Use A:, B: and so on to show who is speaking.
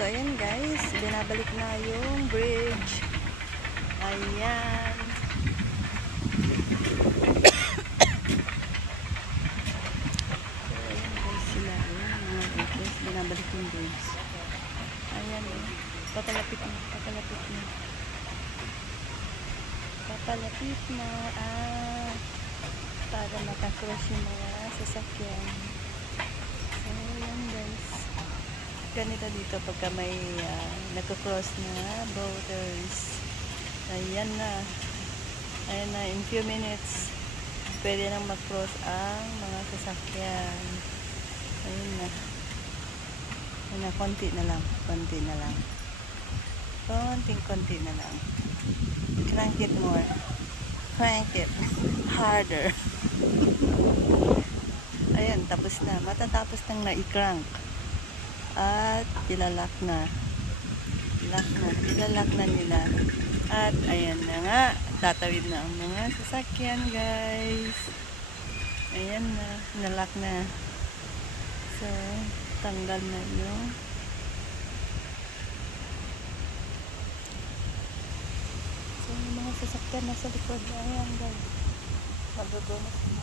A: So, ayan guys, binabalik na yung bridge. Ayan. So, ayan guys sila. Ayan, mga bridges. Binabalik yung bridge. Ayan. oh. Papalapit na. Papalapit na. Papalapit na. Ah, para makakross yung mga sasakyan. So, ayan guys. Ganito dito pagka may uh, nagko-cross na boaters. Ayan na. Ayan na, in few minutes, pwede nang mag-cross ang mga sasakyan. Ayun na. Ayun na, konti na lang. Konti na lang. Konting-konti na lang. Crank it more. Crank it harder. Ayan, tapos na. Matatapos nang na-crank. At ilalak na. Lock na. Ilalak na nila. At ayan na nga. Tatawid na ang mga sasakyan guys. Ayan na. Nalak na. So, tanggal na yung So, yung mga sasakyan nasa likod. Ayan guys. Magugunas na.